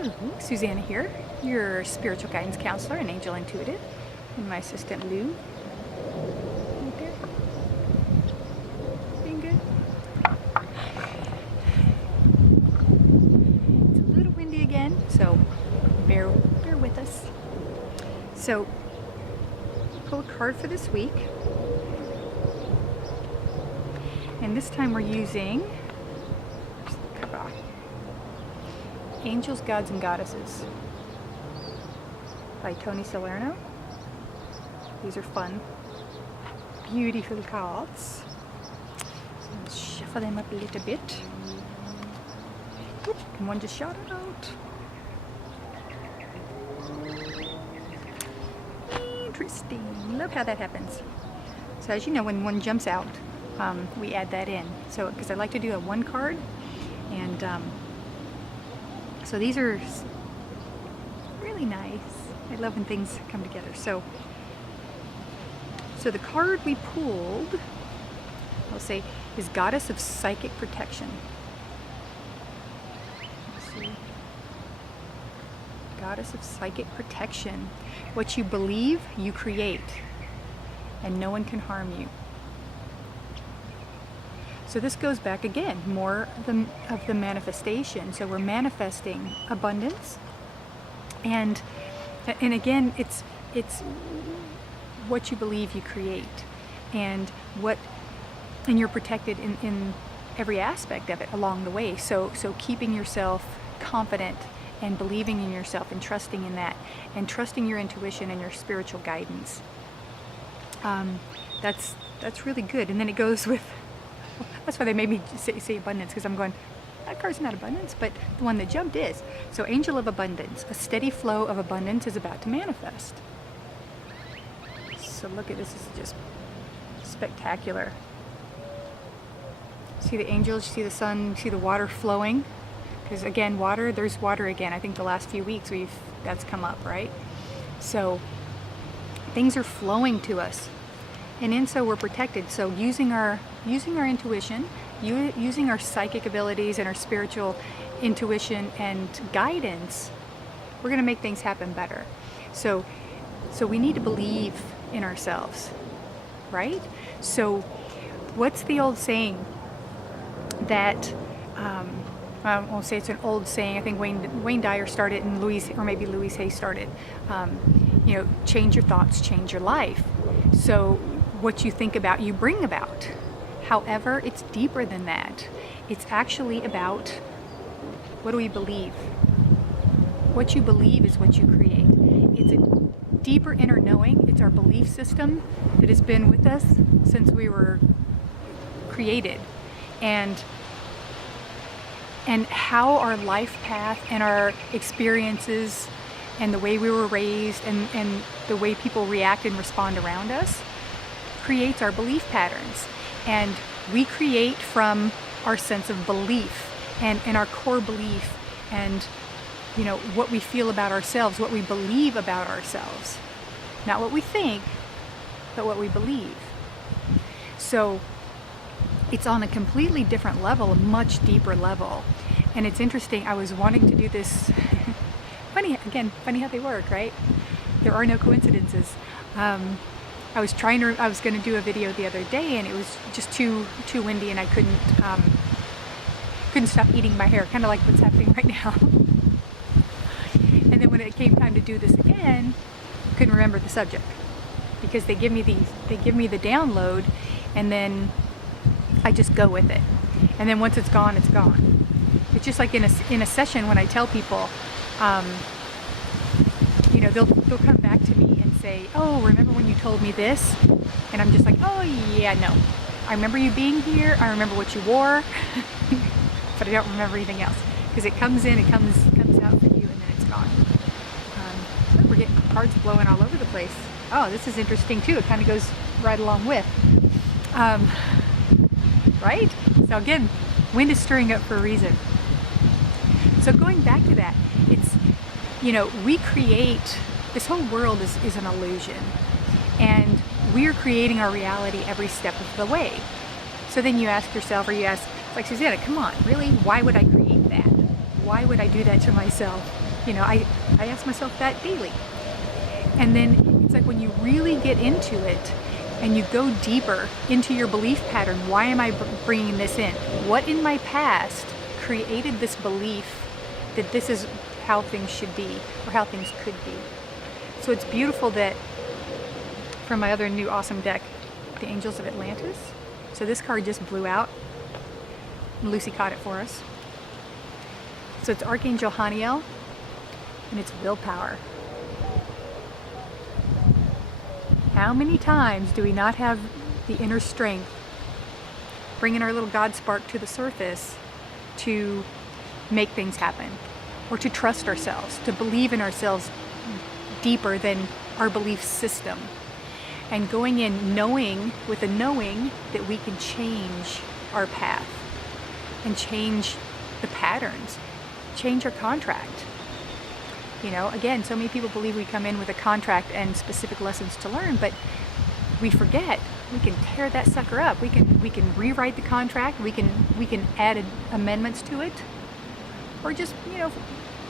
Hello, Susanna here, your spiritual guidance counselor and angel intuitive, and my assistant Lou. Right there. Being good. It's a little windy again, so bear with us. So, pull a card for this week, and this time we're using Angels, Gods, and Goddesses by Tony Salerno. These are fun, beautiful cards. So let's shuffle them up a little bit. Oop, and one just shot out. Interesting. Love how that happens. So as you know, when one jumps out, we add that in. So because I like to do a one card, and so these are really nice. I love when things come together. So the card we pulled, I'll say, is Goddess of Psychic Protection. Let's see. Goddess of Psychic Protection. What you believe, you create, and no one can harm you. So this goes back again, more of the manifestation. So we're manifesting abundance, and again, it's what you believe you create, and you're protected in every aspect of it along the way. So keeping yourself confident and believing in yourself and trusting in that, and trusting your intuition and your spiritual guidance. That's really good. And then it goes with. That's why they made me say abundance, because I'm going, that card's not abundance, but the one that jumped is. So Angel of Abundance, a steady flow of abundance is about to manifest. So look at this, is just spectacular. See the angels, you see the sun, you see the water flowing. Because again, water, there's water again. I think the last few weeks that's come up, right? So things are flowing to us. And in so we're protected. So using our intuition, using our psychic abilities and our spiritual intuition and guidance, we're going to make things happen better. So we need to believe in ourselves, right? So what's the old saying that I won't say it's an old saying. I think Wayne Dyer started, and maybe Louise Hay started. Change your thoughts, change your life. So what you think about, you bring about. However, it's deeper than that. It's actually about, what do we believe? What you believe is what you create. It's a deeper inner knowing. It's our belief system that has been with us since we were created. And how our life path and our experiences and the way we were raised and the way people react and respond around us creates our belief patterns. And we create from our sense of belief and our core belief, and what we feel about ourselves, what we believe about ourselves. Not what we think, but what we believe. So it's on a completely different level, a much deeper level. And it's interesting, I was wanting to do this funny how they work, right? There are no coincidences. I was going to do a video the other day, and it was just too windy, and I couldn't stop eating my hair, kind of like what's happening right now. And then when it came time to do this again, I couldn't remember the subject, because they give me the download, and then I just go with it. And then once it's gone, it's gone. It's just like in a session when I tell people, they'll come back to me and say, oh, remember when you told me this? And I'm just like, oh yeah, no. I remember you being here, I remember what you wore, but I don't remember anything else. Because it comes in, it comes out for you, and then it's gone. We're getting cards blowing all over the place. Oh, this is interesting too. It kind of goes right along with. Right? So again, wind is stirring up for a reason. So going back to that, it's, we create, this whole world is an illusion, and we're creating our reality every step of the way. So then you ask yourself, or you ask, like, Susanna, come on, really? Why would I create that? Why would I do that to myself? I ask myself that daily. And then it's like when you really get into it and you go deeper into your belief pattern, why am I bringing this in? What in my past created this belief that this is how things should be or how things could be? So it's beautiful that from my other new awesome deck, the Angels of Atlantis. So this card just blew out. Lucy caught it for us. So it's Archangel Haniel, and it's willpower. How many times do we not have the inner strength, bringing our little God spark to the surface to make things happen, or to trust ourselves, to believe in ourselves deeper than our belief system, and going in knowing, with a knowing that we can change our path and change the patterns, change our contract. Again, so many people believe we come in with a contract and specific lessons to learn, but we forget we can tear that sucker up. We can rewrite the contract. We can add amendments to it, or just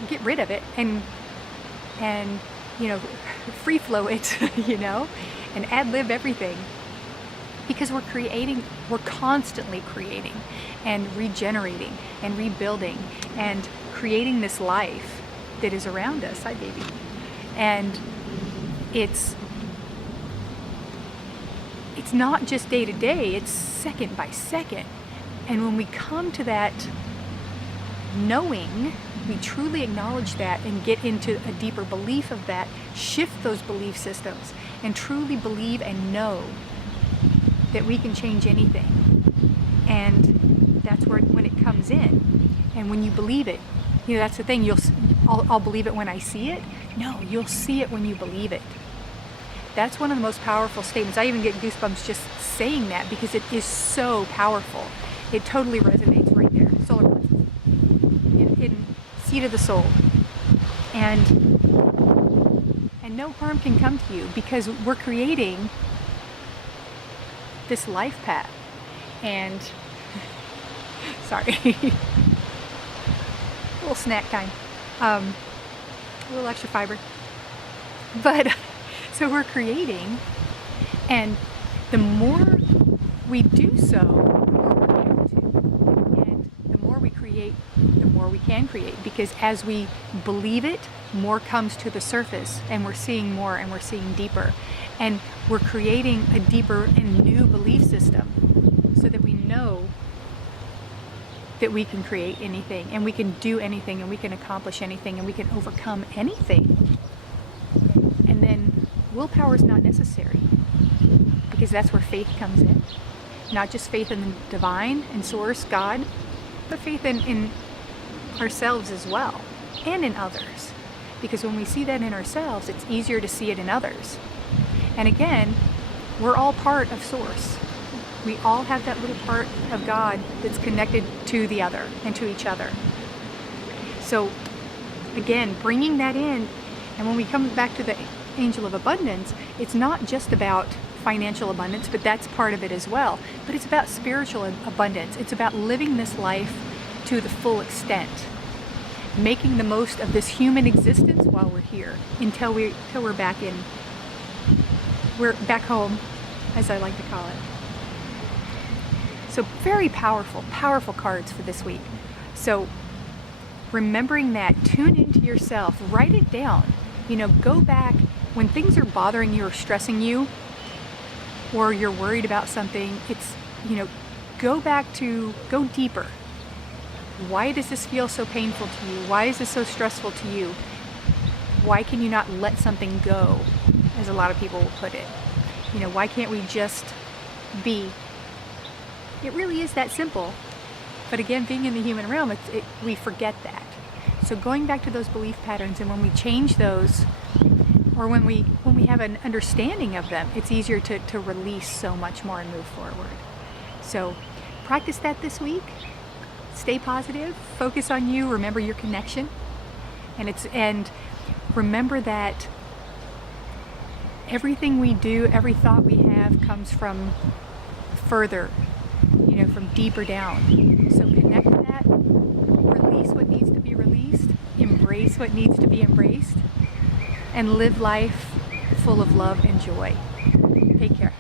get rid of it and free flow it, and ad lib everything, because we're constantly creating and regenerating and rebuilding and creating this life that is around us. Hi, baby. And it's not just day to day, it's second by second. And when we come to that knowing, we truly acknowledge that and get into a deeper belief of that, shift those belief systems, and truly believe and know that we can change anything. And that's when it comes in. And when you believe it, that's the thing. I'll believe it when I see it. No, you'll see it when you believe it. That's one of the most powerful statements. I even get goosebumps just saying that, because it is so powerful. It totally resonates right there. Solar plexus, in seat of the soul, and no harm can come to you, because we're creating this life path. And sorry. A little snack time, a little extra fiber, but so we're creating, and the more we do so, the more we're able to, and the more we create, the more we can create, because as we believe it, more comes to the surface, and we're seeing more, and we're seeing deeper, and we're creating a deeper and new belief system, so that we know that we can create anything, and we can do anything, and we can accomplish anything, and we can overcome anything. And then willpower is not necessary, because that's where faith comes in. Not just faith in the divine and source, God, but faith in ourselves as well, and in others. Because when we see that in ourselves, it's easier to see it in others. And again, we're all part of source. We all have that little part of God that's connected to the other and to each other. So again, bringing that in, and when we come back to the Angel of Abundance, it's not just about financial abundance, but that's part of it as well. But it's about spiritual abundance. It's about living this life to the full extent, making the most of this human existence while we're here, until we're back home, as I like to call it. So very powerful cards for this week. So remembering that, tune into yourself, write it down, go back when things are bothering you or stressing you, or you're worried about something. It's, go deeper. Why does this feel so painful to you? Why is this so stressful to you? Why can you not let something go, as a lot of people will put it? Why can't we just be? It really is that simple. But again, being in the human realm, we forget that. So going back to those belief patterns, and when we change those, or when we have an understanding of them, it's easier to release so much more and move forward. So practice that this week. Stay positive. Focus on you. Remember your connection. And remember that everything we do, every thought we have, comes from further, from deeper down. So connect to that, release what needs to be released, embrace embrace what needs to be embraced, and live life full of love and joy. Take care.